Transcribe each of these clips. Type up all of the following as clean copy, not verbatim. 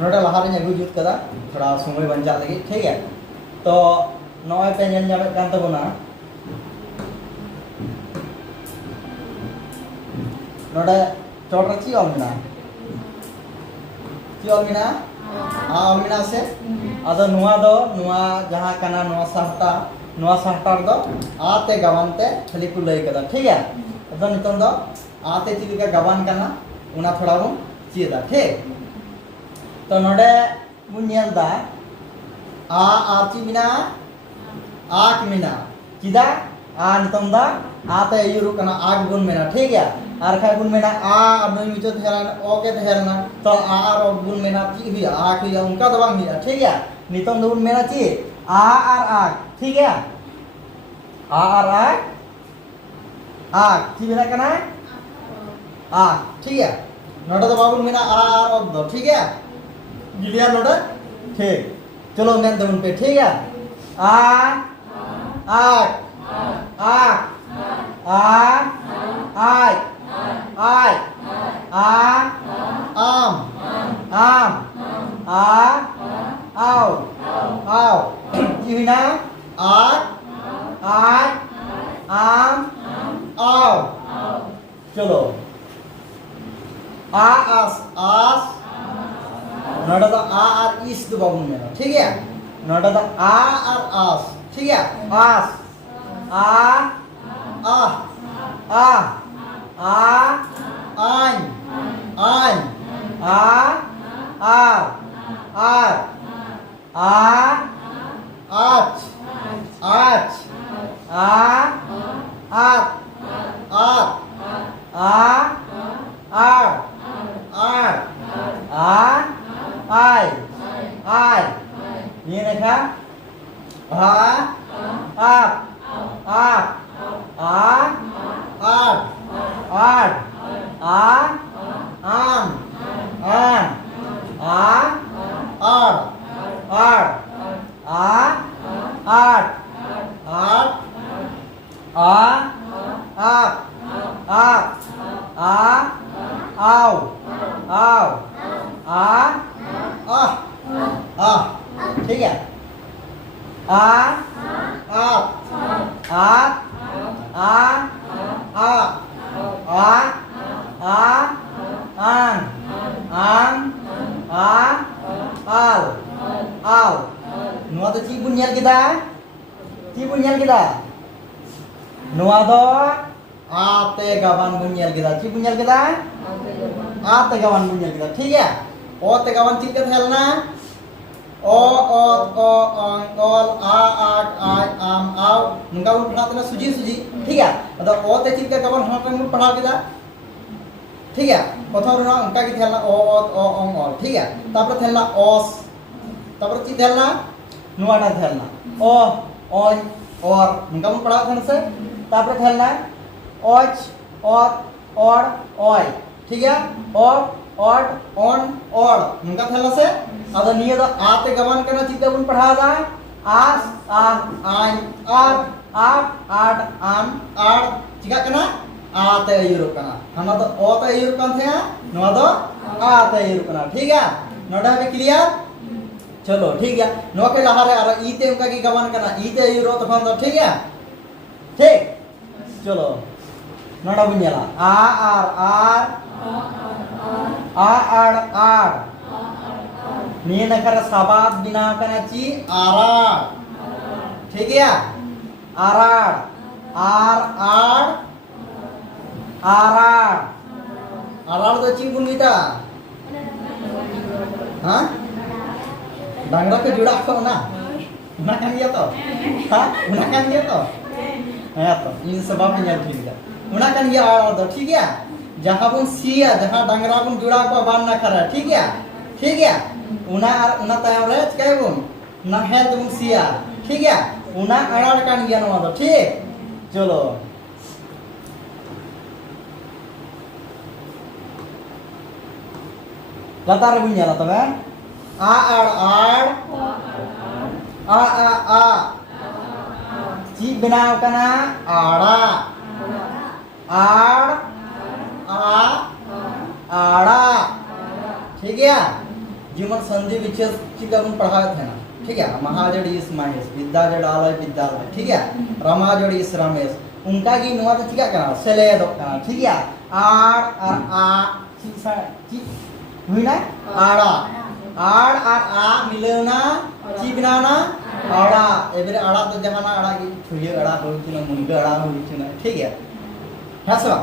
नोडे लहारे अगू जुत कदा थोड़ा समय बंचा लगी ठीक है। तो नॉय पे नेल जामे कान तबोना नोडे चोट ची ऑल मिना ची ऑल मिना आ ऑल मिना से आदो नुआ दो नुआ जहां कना नुआ सहटा दो आते गवानते खाली को लय कदा ठीक है। तो नितन दो आते चिलिका गवान कना उना थोड़ा बन चीदा ठीक। तो नोडे बुन नेल दा आ ची मिना आक मिना चिदा आ नितन दा आते युरु कना आग बुन मेना ठीक है। और खाय बुन मेना आ नई मिचो थेराना ओ के थेराना तो आ और बुन मेना ची हुआ आ हुआ उनका तो बांग हुआ ठीक है। नितन दो बुन मेना ची आ और आग ठीक है। आ और आग ची मेना कना आ ठीक है। नोडे तो बाबुन मेना आ और दो ठीक है। गिलिया नोडे ठीक। चलो मैं दबन पे ठीक है। आ आग आग आई आई आम आओ आओ जीना आग आम आओ। चलो आस नोडा तो आ और इस दो बाबू में ठीक है। नोडा तो आ और आस ठीक है। आस आ आन आर आच आय ये देखा ठीक है। नुआ तो ची बुन नेल किदा नुआ दो आते गवान बुन नेल किदा ची बुन नेल किदा आते गवान बुन नेल किदा ठीक है। ओ ते गवान ची के थेलना ओ ऑन ऑल आग आय आम आओ नुका बुन पढ़ा तना सुजी ठीक है। अदो ओ ते ची के गवान हम बुन पढ़ा किदा ठीक है। प्रथम रे उनका की थेलना ओ ऑन ऑल ठीक है। तापर थेलना ओस तापर ची थेलना नुआटा थेलना ओ ऑन और नुका बुन पढ़ा थन से तापर थेलना ओच और ओय ठीक है। और ऑन और नुका थेलना से अदो निये दो आते गवान करना चिते बुन पढ़ा दा आस आन आट आम आड़ चिका करना आते युरु करना हना तो ओ ते युरु कान थे नुआ दो आते युरु करना ठीक है। नोडा पे क्लियर चलो ठीक है। नुआ के लहारे और ईते उनका की गवान करना ईते युरु तो फन दो ठीक है ठीक। चलो नोडा बुनियाला आ नी नकर सबाब बिना करना ची आराड़ ठीक है। आराड़ आराड़ तो ची बुन गिता हाँ डांगरा के जुड़ा को ना उना kan dia to हाँ उना kan dia to है तो इन सबाब में याद ठीक है उना kan dia तो ठीक है। जहाँ बुन सिया जहाँ डांगरा बुन जुड़ा को बान ना करा ठीक है। उना तायम रे चिकाय बुन ना है तुम सिया ठीक है। उना अड़ाड़ kan dia नवा तो ठीक। चलो latar bunyi lah teman a ci benaw kana ara आड़ा ठीक है। जीवन संधि विच्छेद चिका बन पढ़ाए थे ना, ठीक है। महाजड़ीस महेश, विद्याजड़ालय विद्यालय, ठीक है। रामाजड़ीस रमेश, उनका की नुआ तो चिका करना सेलेदो करना, ठीक है। आड़ और आ चिसा चि हुई ना आड़ा, आड़ और आ मिलना ची बनाना आड़ा, एबरे आड़ा तो जहाना आड़ा की छुए आड़ा हो चुना मुनगा आड़ा हो चुना, ठीक है। है सब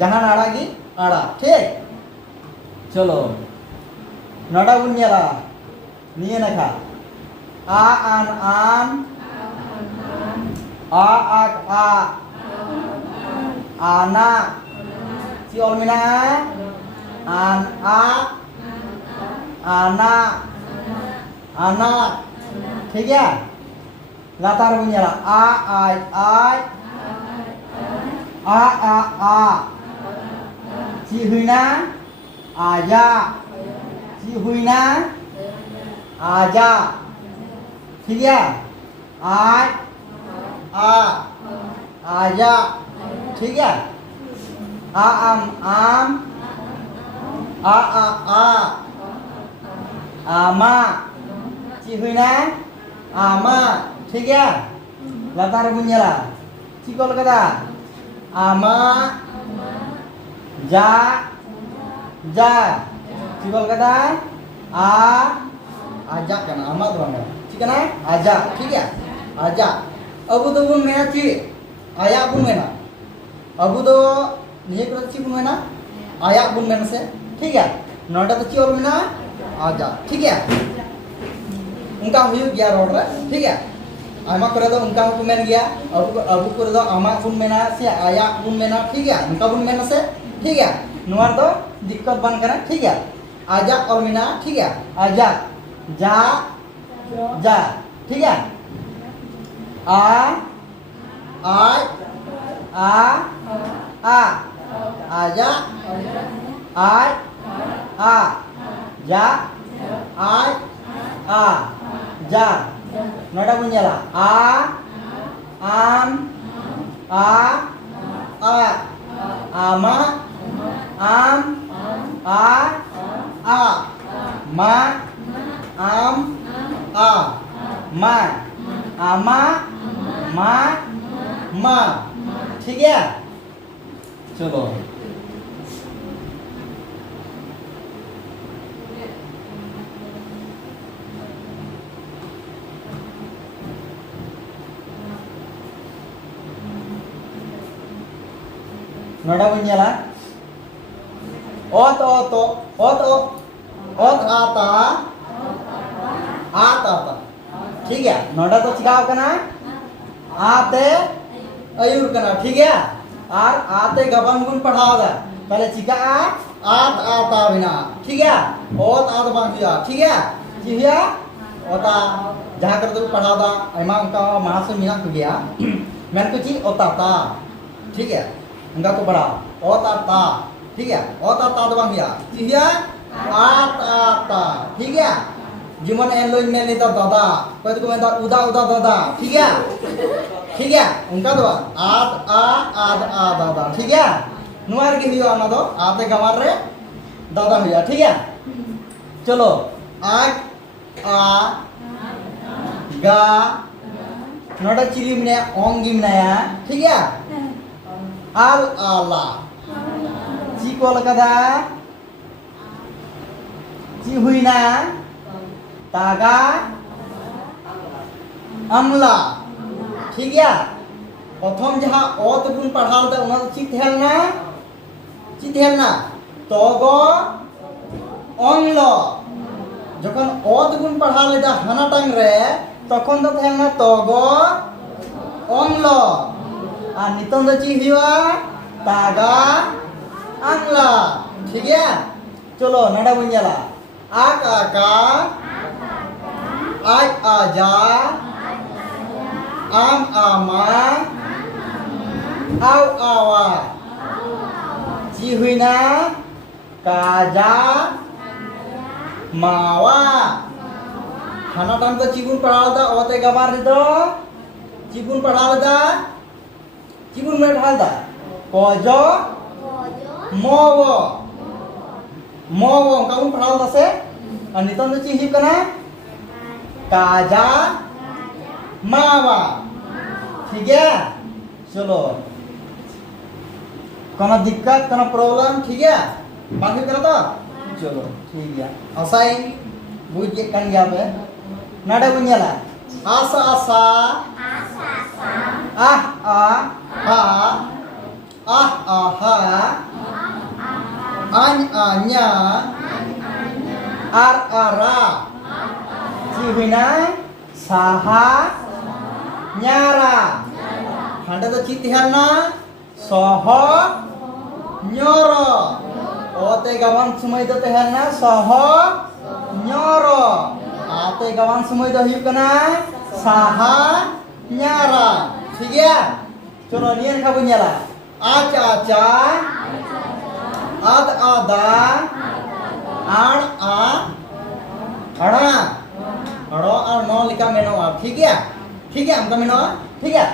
जहान आड़ा की आड़ा, ठीक। चलो नड़ा बुनियाला निये ना खा आ आन आन आ आक आ आना ची और मिना आन आ आना आना, ठीक है। लातार बुनियाला आ आय आय आ ची हुई ना आजा, ची हुई ना आजा, ठीक है। आज आजा, ठीक है। आम आमा ची हुई ना आमा, ठीक है। लातार बुनियाला ची कल कदा आमा जा जा ची कल कदा आजा करना आमा तो हमें, ठीक है ना आजा, ठीक है। आजा अब तो बुन मेना ची आया बुन मेना, अब तो ये कर ची बुन मेना आया बुन मेना से, ठीक है। नोटा तो ची और मेना आजा, ठीक है। उनका हुई गया रोड रे, ठीक है। आमा करे तो उनका को मेन गया, अब करे तो आमा बुन मेना से आया बुन मेना, ठीक है। उनका बुन मेना से, ठीक है। नुआर तो दिक्कत बन करना, ठीक है। आजा और मीना, ठीक है। आजा जा जा, ठीक है। आय आजा आय जा आय जा, नोटा बुनियाला आम आमा आम मा आम मा आमा मा, ठीक है। चलो नोड़ा बुनियाला ओत आता, ठीक है। नोड़ा तो चिकाव करना आते अयुर करना, ठीक है। और आते गबन गुन पढ़ाओ दा पहले चिका आत आता बिना, ठीक है। ओत आत बांग दिया, ठीक है। चिहिया ओता जहाँ कर तो पढ़ाओ दा ऐमा उनका महासु मीना को गया मैंने कुछ ओता, ठीक है। उनका को पढ़ा ओता, ठीक है। ओता तो बांग दिया चिहिया आत आता, ठीक है। जीवन एन लोग में लेता दादा कोई तो मैं उदा दादा, ठीक है, ठीक है। उनका तो आद दादा, ठीक है। नुआर की हुआ ना तो आते गवार रे दादा हुआ, ठीक है। चलो आज गा नोटा चिली में ओंगी में या, ठीक है। आल आला ची को लगा ची हुई ना तागा अमला, ठीक है। प्रथम जहाँ ओत बुन पढ़ाल दा उना चित हेलना तोगो ओंगलो, जखन ओत बुन पढ़ाल दा हाना टाइम रे तखन तो हेलना तोगो ओंगलो, आ नितन दो ची हुआ तागा अंगला, ठीक है। चलो नड़ा बुनियाला आका आज आजा आम आमा आव आवा जी हुई ना काजा मावा, खाना टाइम तो चिबुन पढ़ा दा ओते गबार दो चिबुन पढ़ा दा चिबुन में ढाल दा कोजो मोवो काउन पढ़ा दा से और नितों तो चीज कना काजा मावा ठीक है चलो कोना दिक्कत कोना प्रॉब्लम ठीक है बाकी करो तो चलो ठीक है आसाई बुझ के कन गया पे नाडे बुझला आसा आसा आह आ हा आह आहा आन आन्या आर आरा चिहुना साहा न्यारा हंडे तो चित हेरना soho nyoro ote gawan sumai do teherna soho nyoro ate gawan sumai do hiu kana saha nyara ठीक है चलो नियन का बुझला आचा आचा आद आदा आड़ आ अड़ा अड़ो और नौ लिखा मेनो ठीक है हमका मेनो ठीक है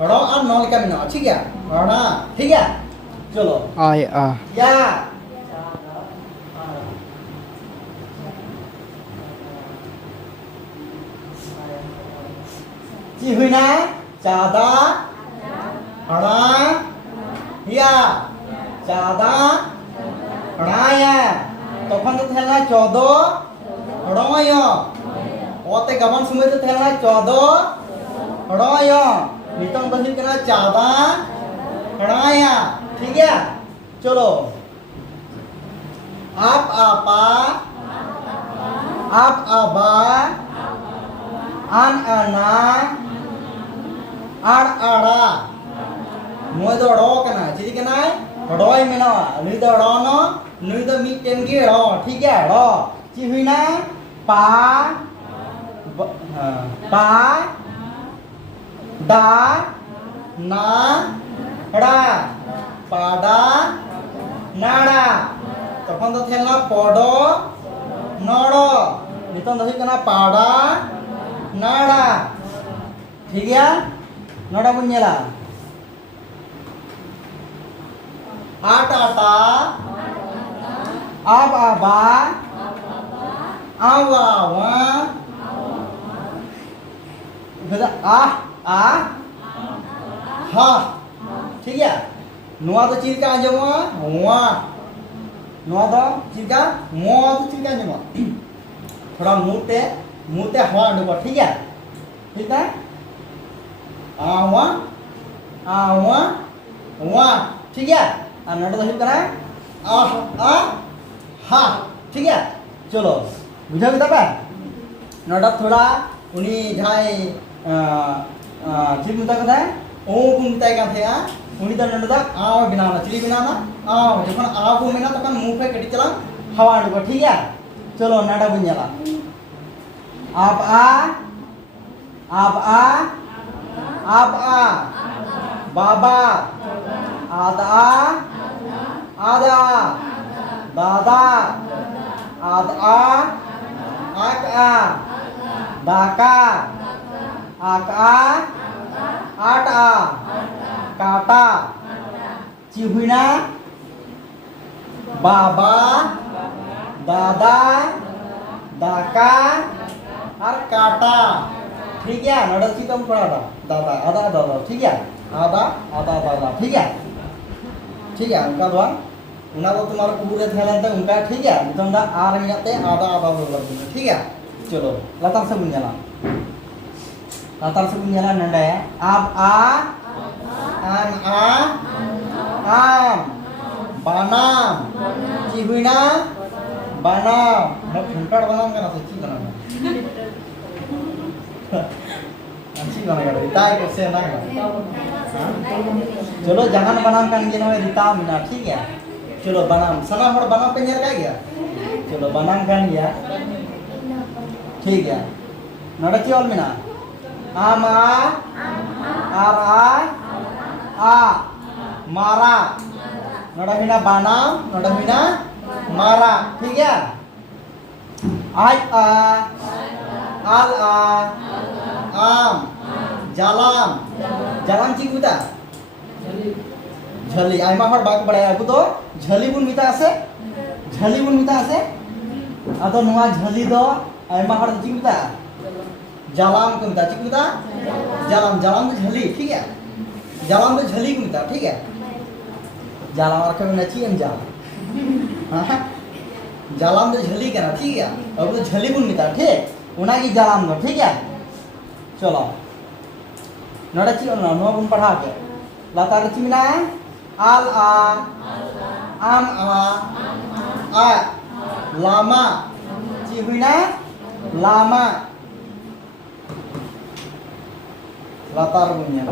अड़ो और नौ लिखा मेनो ठीक है अड़ा ठीक है चलो आय आ या जी हुई ना चादा अड़ा या चादा अड़ाया तखन तो थेला 14 अड़ाया ओते गबन समय तो थेला 14 अड़ाया नितंग बहिन कना चादा अड़ाया ठीक है चलो आप आपा आप आबा आन आना आड़ आड़ा मोय दो रो कना चिरी कना रोय मेना नुई दो रो नो नुई दो मिटेन गे रो ठीक है रो ची हुई ना पा पा डा ना ड़ा पाडा नाड़ा तखन तो थेला पडो नड़ो नितन दही कना पाडा नाड़ा ठीक है नड़ा बुझला आट आटा अब आबा आवा आवा आ आ हा ठीक है नुआ तो चीज का आंजमवा हुआ नुआ तो चीज का मो तो चीज का आंजमवा थोड़ा मुंह ते हवा डुबो ठीक है आवा आवा वा ठीक है और नडो तो कना आ हा ठीक है चलो बुझा बिता बा नडो थोड़ा उनी जाय चिप मुता कथा ओ कुमताय का थे उनी तो नडो आ बिनाना चिली बिनाना आ जखन आ को मेना तखन मुंह पे कटी चला हवा डुबो ठीक है चलो नडा बुझला आप आ बाबा आदा आदा दादा आदा आका दाका आका आटा काटा चिहुना बाबा दादा दाका और काटा ठीक है नडसी तुम पढ़ा दादा आधा दादा ठीक है आधा आधा दादा ठीक है उनका दो उना वो तुम्हारा कुबूरे थैलेंते उनका ठीक है तुम दा आर मिनटे आधा आधा बोल ठीक है चलो लतार से बुझला नंडे आप आ आन आ आम बानाम चिहुना बानाम मैं फुंकार बनाम करना सच्ची बनाना अच्छी बनेगा रिताई को से ना चलो जहान बनाम kan gino rita mina ठीक है चलो बनाम सना हर बनाम पे नेर का गया चलो बनाम kan ya ठीक है नडा ची ऑल मिना आमा आरा आ मारा नडा मिना बनाम नडा मिना मारा ठीक है आई आ आल आ आम जालाम जालाम ची कुता झली आइमा हर बाक बड़ाय अबु तो झली बुन मिता आसे Atau nuwa jhali do aima hor cik meta jalam ko meta cik meta jalam jalam to jhali ठीक है jalam to jhali ko meta ठीक है jalam ar kami nachi em jalam jalam to jhali kana ठीक है अब तो jhali bun meta ठीक una की jalam do ठीक है चलो नोड़ा ची ओना नो बन पढ़ा के लातार ची मिना al a am a lama ची हुई ना lama latar bunyi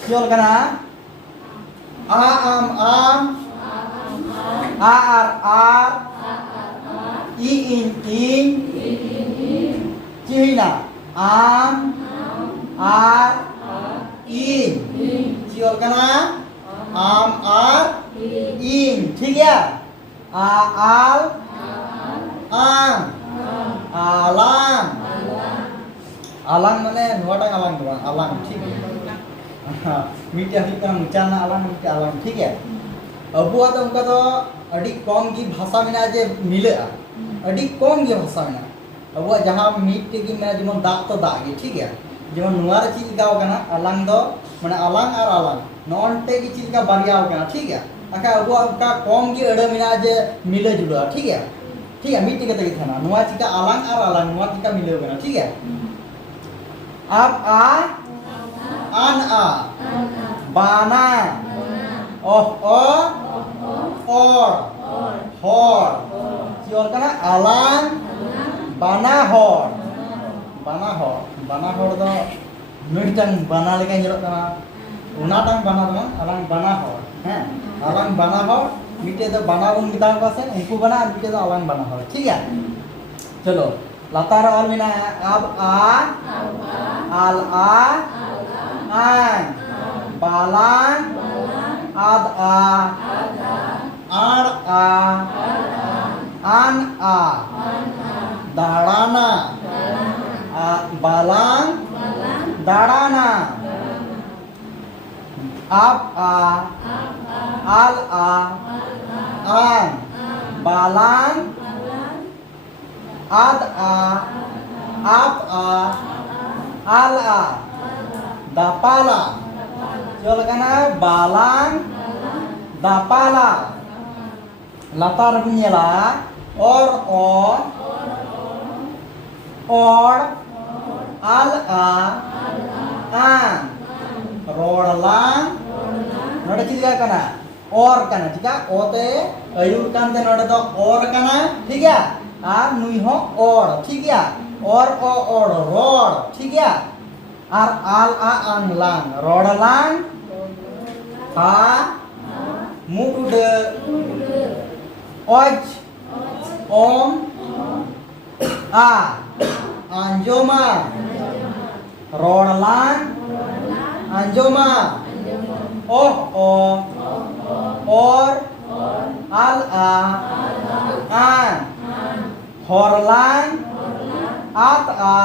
siol kana a am a ar i in ची हुई ना am ar in siol kana am ar in ठीक है al am alang alang माने नुआटांग alang दो alang ठीक है मीडिया हित का मुचाना alang मीडिया alang ठीक है अबुआ तो उनका तो अड़ी कम की भाषा में ना जे मिले अड़ी कम की भाषा में अबुआ जहाँ मीट की मैं जेमन दाग तो दाग ठीक है जेमन नुआर चीज गाव कना alang दो माने alang और alang नॉनटे की चीज का बारियाव कना ठीक है आका अबुआ का कम की अड़े में ना जे मिले जुड़ा ठीक है मीट के तक थाना नुआ चिका alang और alang नुआ चिका मिले कना ठीक है अब आ an a bana oh or hor sior kana alang bana hor do mirtang bana leka nyelok kana unatang bana do alang bana hor alang bana hor mite do bana bun kita pase unku bana mite do alang bana hor ठीक है चलो latar और मिना अब a al a an balang ad a ar a an a darana balang darana ab a al a an balang ad a ab a al a dapala jual kana balang dapala latar bunyi la or al a an rodalang noda चिका kana or kana चिका ओते अयुर कान ते नोडे तो और kana ठीक है আর নুই হ or ठीक है or rod ठीक है আর al a ang lang rodalang ta mukude oj om a anjoma rodalang anjoma oh or al a an horlang at a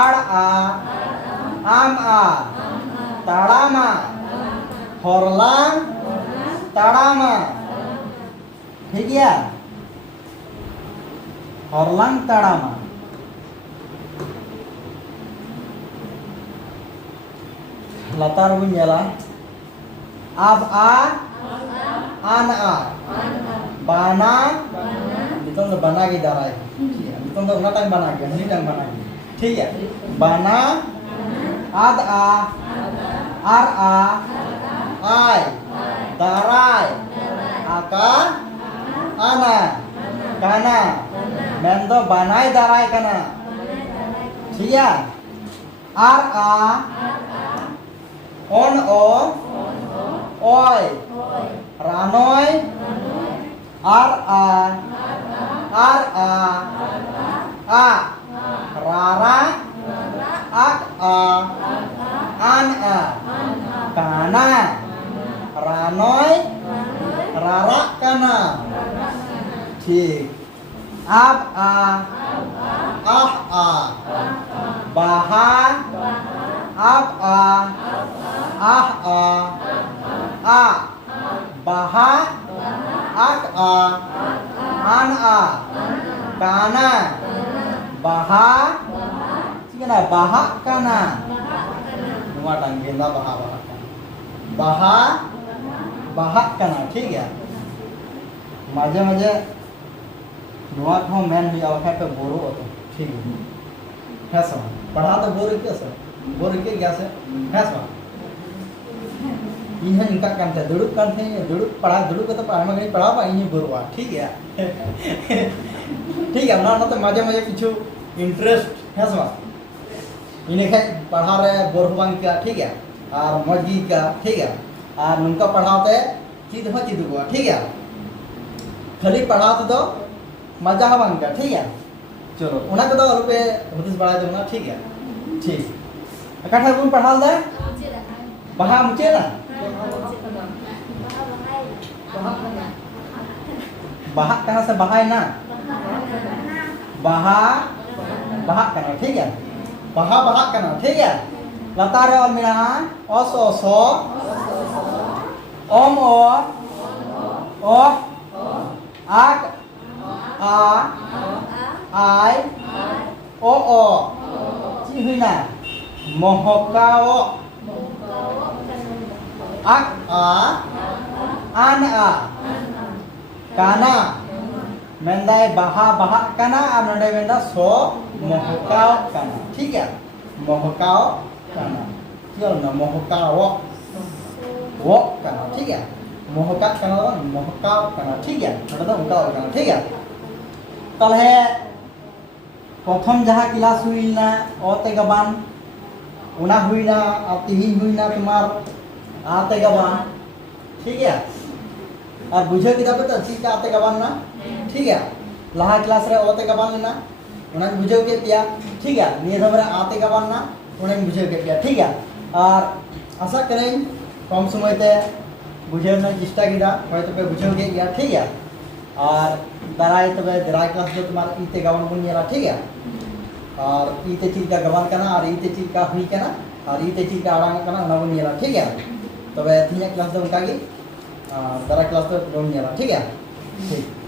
ar a am a tarama horlang tarama ठीक है horlang tarama latar bunyilah ab a an a bana itu तो बना के जा रहा है itu तो उतना टाइम बना के नहीं टाइम बना के ठीक है बना ad a ar a ai darai aka ana kana mendo banai darai kana ठीक है ar a on o oi ranoi ar a rara ak a an a kana ranoi rara kana ठीक ab a ah a baha आप आ आह आ बाहा आक आन आ काना बाहा चिकना बाहा काना नुआ टांगेला बाहा बाहा बाहा काना ठीक है माजे माजे नुआ को मेन हुई आवश्यक पे बोरो तो ठीक है सर पढ़ा तो बोर के सर बोर के गया से है सर इन्हें इनका काम था दुड़ुक काम थे दुड़ुक के तो पढ़ा में पढ़ा पा इन्हें बोरवा ठीक है ठीक है ना तो माजे माजे पीछू इंटरेस्ट है सर इन्हें के पढ़ा रहे बोर बांग का ठीक है और मौजी का ठीक है और उनका पढ़ाते चीज हो चीज को ठीक है खाली पढ़ाते तो मजा बांग का ठीक है चलो उना को तो रुपए हुदिस बड़ा जो ना ठीक है ठीक अकाठा बुन पढ़ाल दे बहा मुचे ना बहा कहाँ से बहा है ना बहा बहा करना ठीक है बहा बहा करना ठीक है लतार और मिला ओस ओसो ओम ओ आक आ आई ओ ची हुई ना मोहकाओ आक आन आ काना मेंदाय बहा बहा काना और नडे मेंदा सो मोहकाओ काना ठीक है मोहकाओ काना क्यों ना मोहकाओ वो काना ठीक है मोहका काना मोहकाओ काना ठीक है नडे तो उनका काना ठीक है कल है प्रथम जहाँ क्लास हुई ना ओते गबान उना हुई ना और तिहिन हुई ना तुम्हार आते गबान ठीक है और बुझे किताब तो ठीक है आते गबान ना ठीक है लहा क्लास रे ओते गबान लेना उन्हें बुझे के पिया ठीक है निये धमरे आते गबान ना उन्हें बुझे के पिया ठीक है और आशा करें कम समय ते बुझे ना चेष्टा किया होय तो पे बुझे के या ठीक है और दराय तबे दराय क्लास जो तुम्हारा इते गबान बन गया ठीक है और इते चीज का गबान करना और इते चीज का हुई करना और इते चीज का आड़ांग करना ना बन गया ठीक है तबे तीन क्लास तो उनका की दरा क्लास तो बन गया ठीक है ठीक